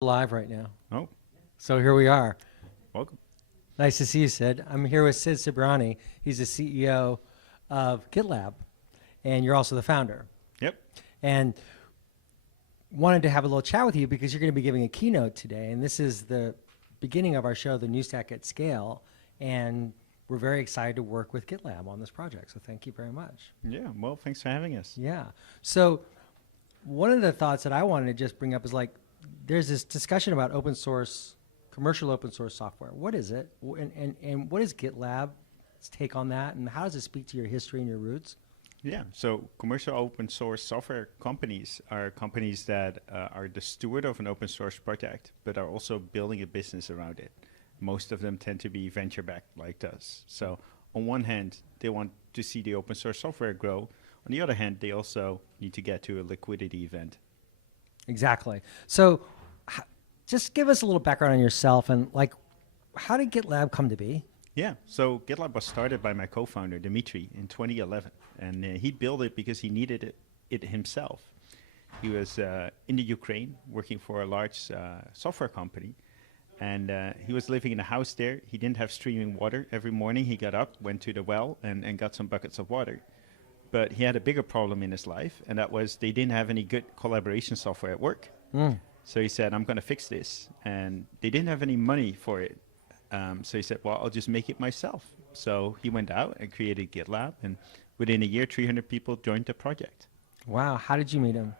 Live right now. Oh, So here we are. welcome. Nice to see you, Sid. I'm here with Sijbrandij. He's the CEO of GitLab, and you're also the founder. Yep. And wanted to have a little chat with you because you're going to be giving a keynote today, and this is the beginning of our show, the New Stack at Scale, and we're very excited to work with GitLab on this project. So thank you very much. Yeah, well, thanks for having us. Yeah. So one of the thoughts that I wanted to just bring up is like, there's this discussion about open source, commercial open source software. What is it? And what is GitLab's take on that? And how does it speak to your history and your roots? Yeah, so commercial open source software companies are companies that are the steward of an open source project, but are also building a business around it. Most of them tend to be venture backed like us. So on one hand, they want to see the open source software grow. On the other hand, they also need to get to a liquidity event. Exactly. So just give us a little background on yourself and like, how did GitLab come to be? Yeah, so GitLab was started by my co-founder, Dimitri, in 2011. And he built it because he needed it himself. He was in the Ukraine working for a large software company. And he was living in a house there. He didn't have streaming water. Every morning he got up, went to the well, and got some buckets of water. But he had a bigger problem in his life, and that was they didn't have any good collaboration software at work. So he said, I'm going to fix this. And they didn't have any money for it. So he said, well, I'll just make it myself. So he went out and created GitLab. And within a year, 300 people joined the project. Wow. How did you meet him?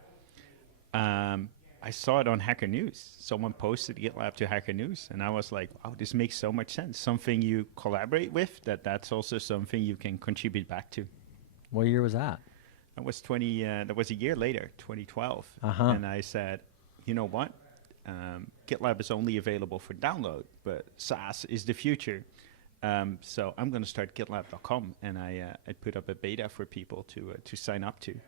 I saw it on Hacker News. Someone posted GitLab to Hacker News. And I was like, wow, this makes so much sense. Something you collaborate with, that's also something you can contribute back to. What year was that? That was that was a year later, 2012. And I said, you know what? GitLab is only available for download, but SaaS is the future. So I'm going to start GitLab.com, and I put up a beta for people to sign up to.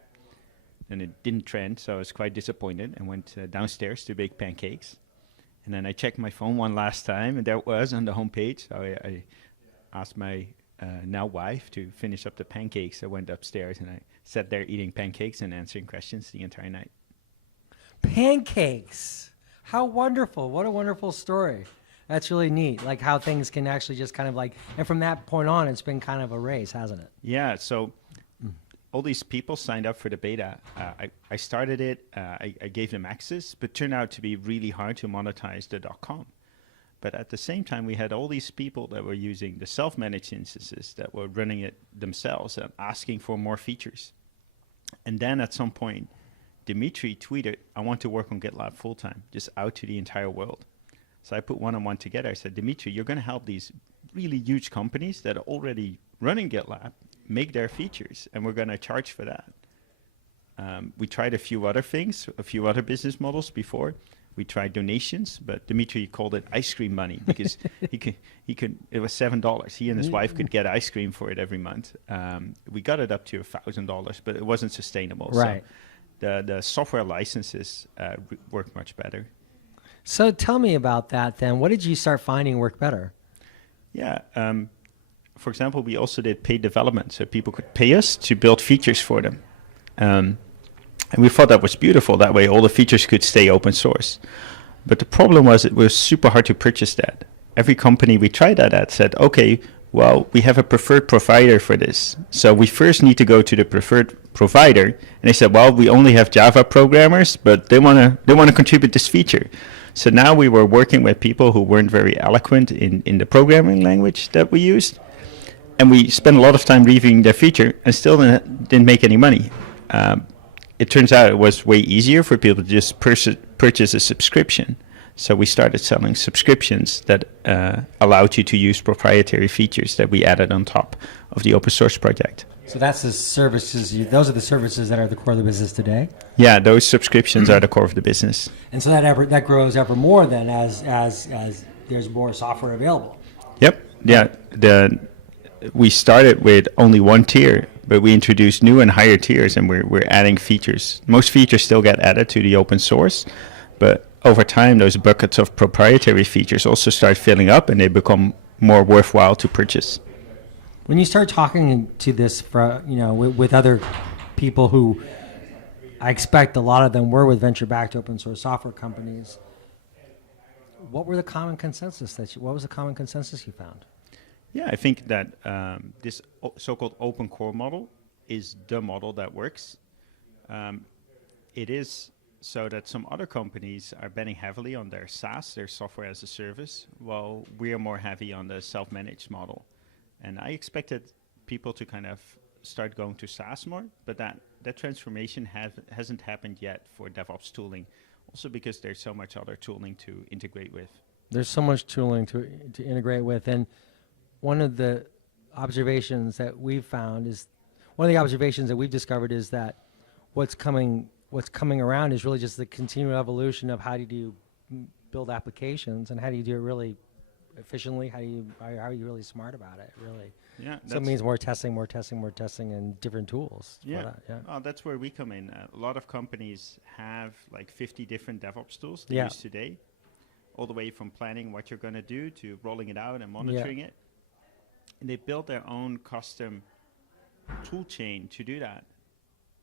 And it didn't trend, so I was quite disappointed and went downstairs to bake pancakes. And then I checked my phone one last time, and there it was on the homepage. So I asked my now wife to finish up the pancakes. I went upstairs, and I sat there eating pancakes and answering questions the entire night. Pancakes. How wonderful. What a wonderful story. That's really neat. Like how things can actually just kind of like, and from that point on, it's been kind of a race, hasn't it? Yeah. So all these people signed up for the beta. I started it. I gave them access, but turned out to be really hard to monetize the .com. But at the same time, we had all these people that were using the self-managed instances that were running it themselves and asking for more features. And then at some point, Dimitri tweeted, I want to work on GitLab full-time, just out to the entire world. So I put one-on-one together. I said, Dimitri, you're going to help these really huge companies that are already running GitLab make their features, and we're going to charge for that. We tried a few other things, a few other business models before. We tried donations, but Dimitri called it ice cream money because he could. It was $7. He and his wife could get ice cream for it every month. We got it up to $1,000, but it wasn't sustainable. Right. So the software licenses work much better. So tell me about that then. What did you start finding work better? Yeah. For example, we also did paid development, so people could pay us to build features for them. And we thought that was beautiful. That way all the features could stay open source. But the problem was it was super hard to purchase that. Every company we tried that at said, okay, well, we have a preferred provider for this. So we first need to go to the preferred provider. And they said, well, we only have Java programmers, but they want to contribute this feature. So now we were working with people who weren't very eloquent in the programming language that we used. And we spent a lot of time reviewing their feature and still didn't make any money. It turns out it was way easier for people to just purchase a subscription. So we started selling subscriptions that allowed you to use proprietary features that we added on top of the open source project. So that's the services, those are the services that are the core of the business today? Yeah, those subscriptions are the core of the business. And so that grows ever more then as there's more software available. Yep. Yeah. We started with only one tier, but we introduced new and higher tiers, and we're adding features. Most features still get added to the open source, but over time, those buckets of proprietary features also start filling up, and they become more worthwhile to purchase. When you start talking to this, with other people who I expect a lot of them were with venture-backed open source software companies, what were the common consensus what was the common consensus you found? Yeah, I think that this so-called open core model is the model that works. It is so that some other companies are betting heavily on their SaaS, their software as a service, while we are more heavy on the self-managed model. And I expected people to kind of start going to SaaS more, but that transformation hasn't happened yet for DevOps tooling, also because there's so much other tooling to integrate with. There's so much tooling to integrate with, and one of the observations that we've found is, one of the observations that we've discovered is that what's coming around is really just the continual evolution of how do you build applications and how do you do it really efficiently, how are you really smart about it, really. Yeah, So it means more testing, and different tools. Yeah, for that, yeah. Well, that's where we come in. A lot of companies have like 50 different DevOps tools they Yeah. use today, all the way from planning what you're going to do to rolling it out and monitoring it. And they build their own custom tool chain to do that.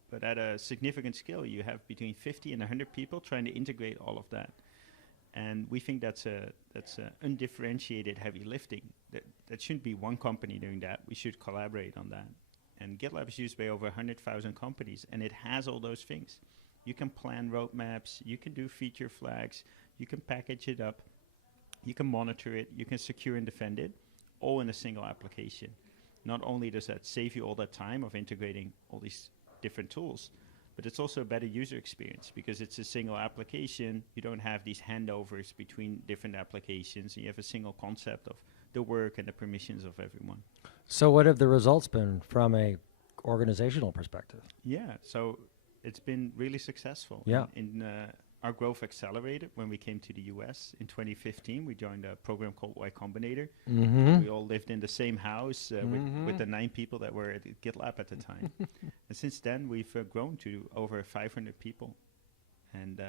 But at a significant scale, you have between 50 and 100 people trying to integrate all of that. And we think that's a undifferentiated heavy lifting. That shouldn't be one company doing that. We should collaborate on that. And GitLab is used by over 100,000 companies, and it has all those things. You can plan roadmaps, you can do feature flags, you can package it up, you can monitor it, you can secure and defend it, all in a single application. Not only does that save you all that time of integrating all these different tools, but it's also a better user experience because it's a single application. You don't have these handovers between different applications, and you have a single concept of the work and the permissions of everyone. So what have the results been from a organizational perspective? Yeah, so it's been really successful. Yeah. Our growth accelerated when we came to the US in 2015. We joined a program called Y Combinator. Mm-hmm. We all lived in the same house with the 9 people that were at GitLab at the time. And since then, we've grown to over 500 people. And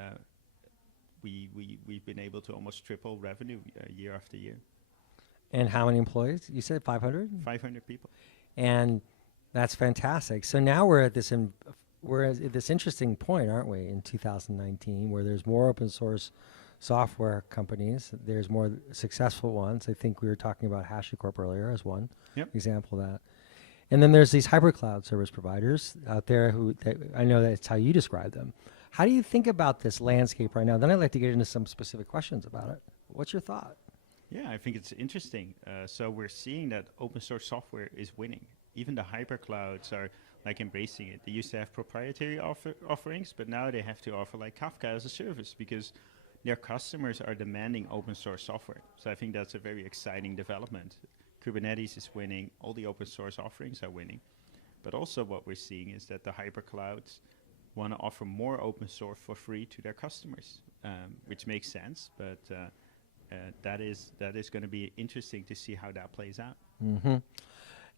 we've been able to almost triple revenue year after year. And how many employees? You said 500? 500 people. And that's fantastic. So now we're at this interesting point, aren't we, in 2019, where there's more open source software companies. There's more successful ones. I think we were talking about HashiCorp earlier as one example of that. And then there's these hybrid cloud service providers out there I know that's how you describe them. How do you think about this landscape right now? Then I'd like to get into some specific questions about it. What's your thought? Yeah, I think it's interesting. So we're seeing that open source software is winning. Even the hyperclouds are like embracing it. They used to have proprietary offerings, but now they have to offer like Kafka as a service because their customers are demanding open source software. So I think that's a very exciting development. Kubernetes is winning. All the open source offerings are winning. But also what we're seeing is that the hyperclouds want to offer more open source for free to their customers, which makes sense. But that is going to be interesting to see how that plays out. Mm-hmm.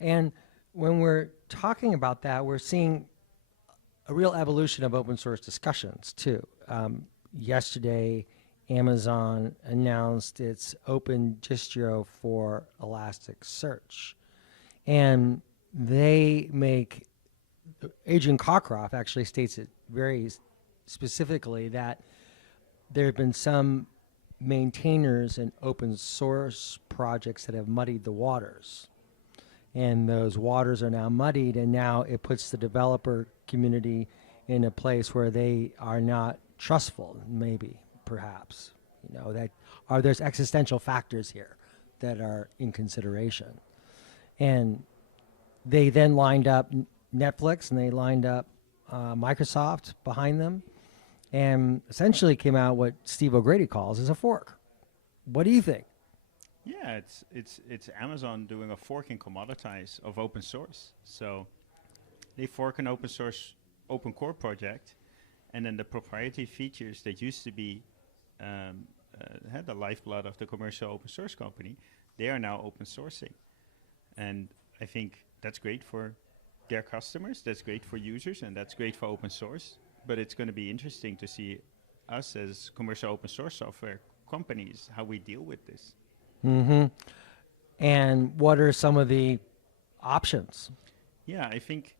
And when we're talking about that, we're seeing a real evolution of open source discussions too. Yesterday, Amazon announced its open distro for Elasticsearch. And Adrian Cockcroft actually states it very specifically that there have been some maintainers and open source projects that have muddied the waters. And those waters are now muddied, and now it puts the developer community in a place where they are not trustful, maybe, perhaps. There's existential factors here that are in consideration. And they then lined up Netflix and they lined up Microsoft behind them, and essentially came out what Steve O'Grady calls as a fork. What do you think? Yeah, it's Amazon doing a fork and commoditize of open source. So they fork an open source open core project, and then the proprietary features that used to be had the lifeblood of the commercial open source company, they are now open sourcing. And I think that's great for their customers, that's great for users, and that's great for open source. But it's going to be interesting to see us as commercial open source software companies, how we deal with this. Mm-hmm. And what are some of the options? Yeah, I think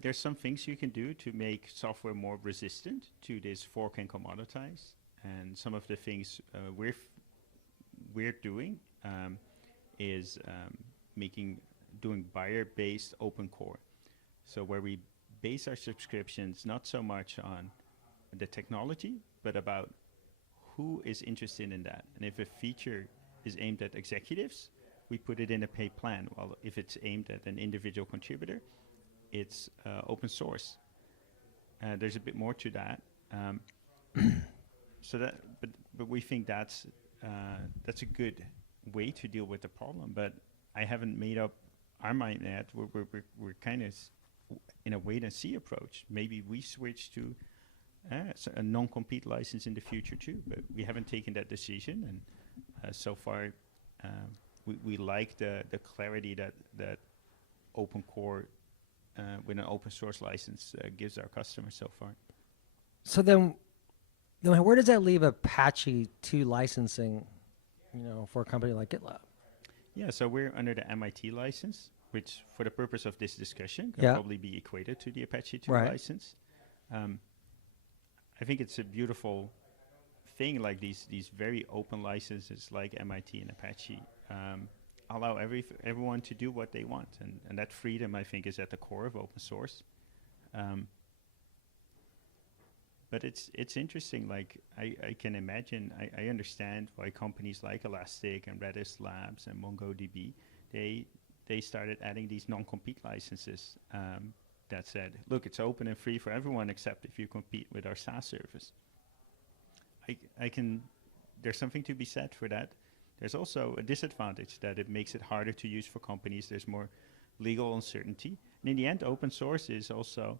there's some things you can do to make software more resistant to this fork and commoditize. And some of the things we're we're doing is doing buyer-based open core. So where we base our subscriptions not so much on the technology, but about who is interested in that. And if a feature is aimed at executives, we put it in a paid plan. While if it's aimed at an individual contributor, it's open source. There's a bit more to that. But we think that's a good way to deal with the problem. But I haven't made up our mind yet. We're kind of in a wait and see approach. Maybe we switch to a non-compete license in the future too, but we haven't taken that decision. And so far, we like the clarity that open core with an open source license gives our customers so far. So then where does that leave Apache 2 licensing, for a company like GitLab? Yeah, so we're under the MIT license, which for the purpose of this discussion can probably be equated to the Apache 2 license. I think it's a beautiful thing, like these very open licenses like MIT and Apache allow everyone to do what they want, and that freedom, I think, is at the core of open source. But it's interesting. Like I can imagine, I understand why companies like Elastic and Redis Labs and MongoDB they started adding these non-compete licenses that said, look, it's open and free for everyone except if you compete with our SaaS service. There's something to be said for that. There's also a disadvantage that it makes it harder to use for companies. There's more legal uncertainty. And in the end, open source is also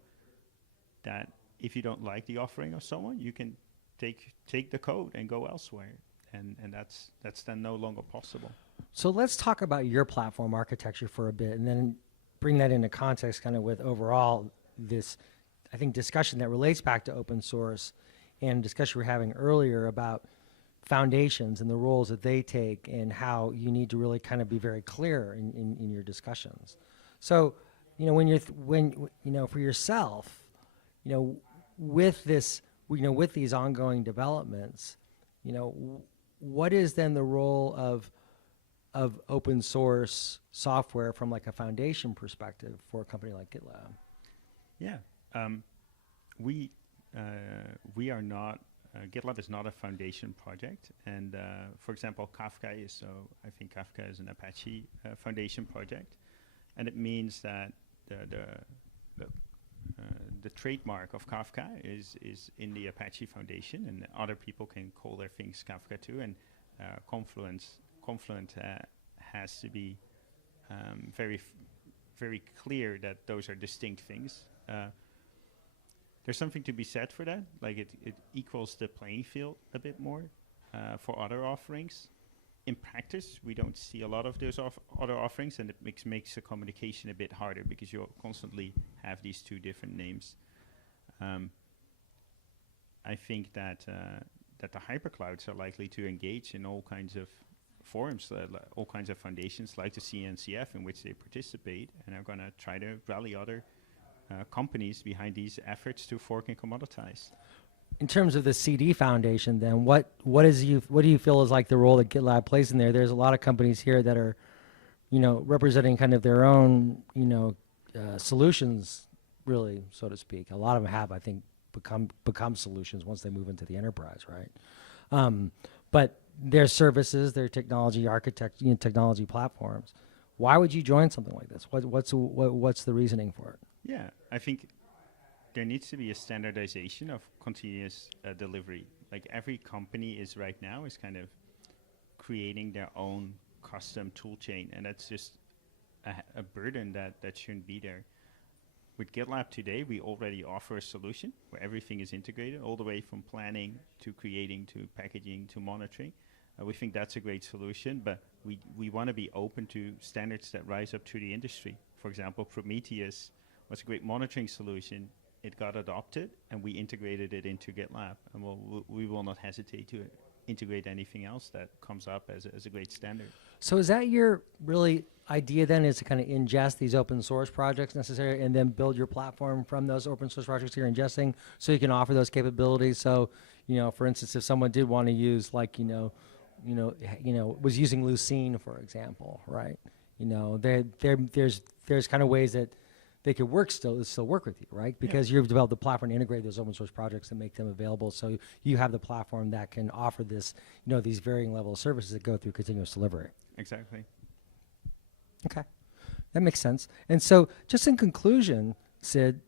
that if you don't like the offering of someone, you can take the code and go elsewhere. And that's then no longer possible. So let's talk about your platform architecture for a bit, and then bring that into context kind of with overall this, I think, discussion that relates back to open source and discussion we were having earlier about foundations and the roles that they take and how you need to really kind of be very clear in your discussions. So, for yourself, with this, with these ongoing developments, what is then the role of open source software from like a foundation perspective for a company like GitLab? Yeah, we are not. GitLab is not a foundation project, and for example, Kafka is. So I think Kafka is an Apache foundation project, and it means that the trademark of Kafka is in the Apache Foundation, and other people can call their things Kafka too. And Confluent has to be very clear that those are distinct things. There's something to be said for that. Like it equals the playing field a bit more for other offerings. In practice, we don't see a lot of those other offerings, and it makes the communication a bit harder because you constantly have these two different names. I think that the hyperclouds are likely to engage in all kinds of forums, all kinds of foundations like the CNCF in which they participate, and are going to try to rally other companies behind these efforts to fork and commoditize. In terms of the CD Foundation, then what do you feel is like the role that GitLab plays in there? There's a lot of companies here that are, representing kind of their own, solutions, really, so to speak. A lot of them have, I think, become solutions once they move into the enterprise, right? But their services, their technology technology platforms. Why would you join something like this? What's the reasoning for it? Yeah, I think there needs to be a standardization of continuous delivery. Like every company is right now is kind of creating their own custom tool chain, and that's just a burden that shouldn't be there. With GitLab today, we already offer a solution where everything is integrated, all the way from planning to creating to packaging to monitoring. We think that's a great solution, but we want to be open to standards that rise up through the industry. For example, Prometheus was a great monitoring solution. It got adopted, and we integrated it into GitLab, and we will not hesitate to integrate anything else that comes up as a great standard. So is that your really idea then, is to kind of ingest these open source projects necessary and then build your platform from those open source projects you're ingesting so you can offer those capabilities? So, for instance, if someone did want to use like, was using Lucene, for example, right? There's kind of ways that they could still work with you, right? Because you've developed the platform to integrate those open source projects and make them available. So you have the platform that can offer this, these varying level of services that go through continuous delivery. Exactly. Okay, that makes sense. And so, just in conclusion, Sid,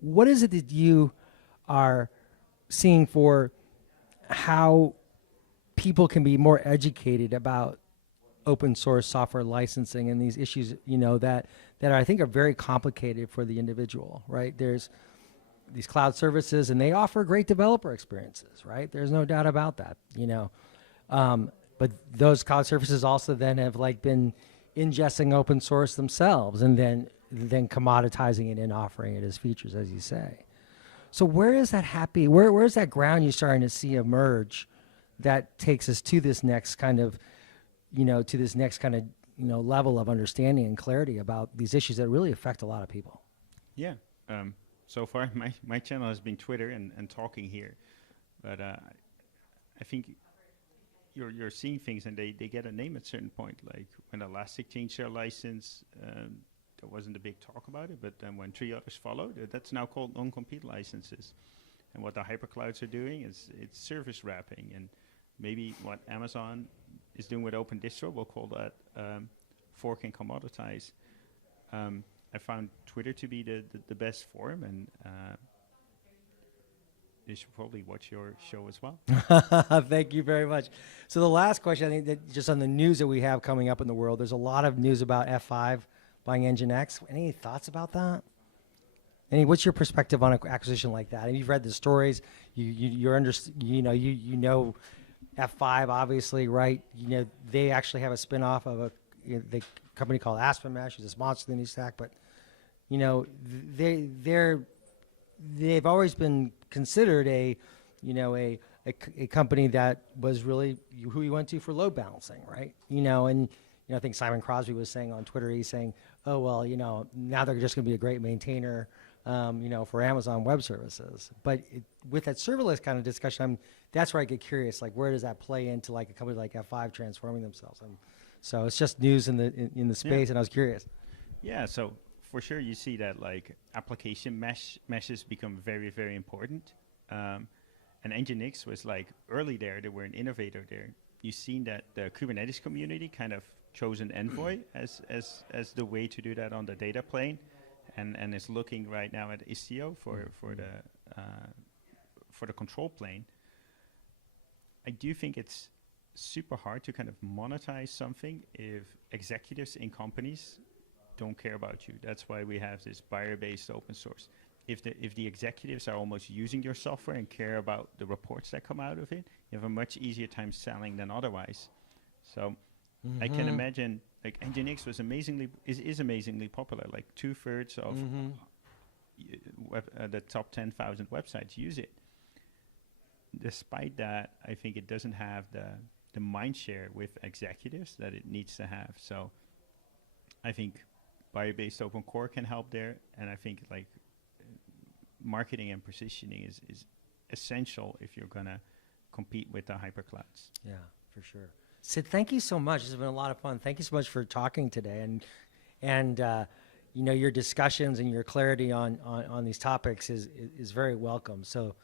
what is it that you are seeing for how people can be more educated about open source software licensing and these issues, that I think are very complicated for the individual, right? There's these cloud services, and they offer great developer experiences, right? There's no doubt about that, but those cloud services also then have been ingesting open source themselves, and then commoditizing it and offering it as features, as you say. So where is that where's that ground you're starting to see emerge that takes us to this next kind of, level of understanding and clarity about these issues that really affect a lot of people? Yeah. So far, my channel has been Twitter and talking here, but I think you're seeing things and they get a name at a certain point. Like when Elastic changed their license, there wasn't a big talk about it, but then when 3 others followed, that's now called non-compete licenses. And what the hyperclouds are doing is it's service wrapping, and maybe what Amazon is doing with Open Distro, we'll call that fork and commoditize. I found Twitter to be the best forum, and you should probably watch your show as well. Thank you very much. So the last question, I think that just on the news that we have coming up in the world, there's a lot of news about F5 buying Nginx. Any thoughts about that? What's your perspective on an acquisition like that? And you've read the stories. You know F5 obviously, right? They actually have a spinoff of the company called Aspen Mesh, which is a monster in the stack, but they've always been considered a company that was really who you went to for load balancing, right? I think Simon Crosby was saying on Twitter, he's saying, oh, well, now they're just going to be a great maintainer, for Amazon Web Services. But with that serverless kind of discussion, that's where I get curious, where does that play into a company like F5 transforming themselves? So it's just news in the space, and I was curious. Yeah, so for sure you see that application meshes become very, very important. And Nginx was early there. They were an innovator there. You've seen that the Kubernetes community kind of chose an Envoy as the way to do that on the data plane, and is looking right now at Istio for the control plane. I do think it's super hard to kind of monetize something if executives in companies don't care about you. That's why we have this buyer-based open source. If the executives are almost using your software and care about the reports that come out of it, you have a much easier time selling than otherwise. So I can imagine Nginx was is amazingly popular. 2/3 of the top 10,000 websites use it. Despite that, I think it doesn't have the mind share with executives that it needs to have. So I think buyer-based open core can help there, and I think marketing and positioning is essential if you're going to compete with the hyperclouds. Yeah, for sure. Sid, thank you so much. This has been a lot of fun. Thank you so much for talking today, and your discussions and your clarity on these topics is very welcome. So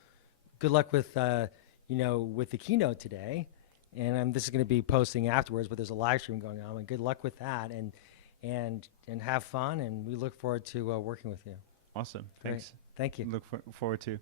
good luck with with the keynote today, and this is going to be posting afterwards, but there's a live stream going on, and good luck with that, and have fun, and we look forward to working with you. Awesome. Thanks. Great. Thank you. Look forward to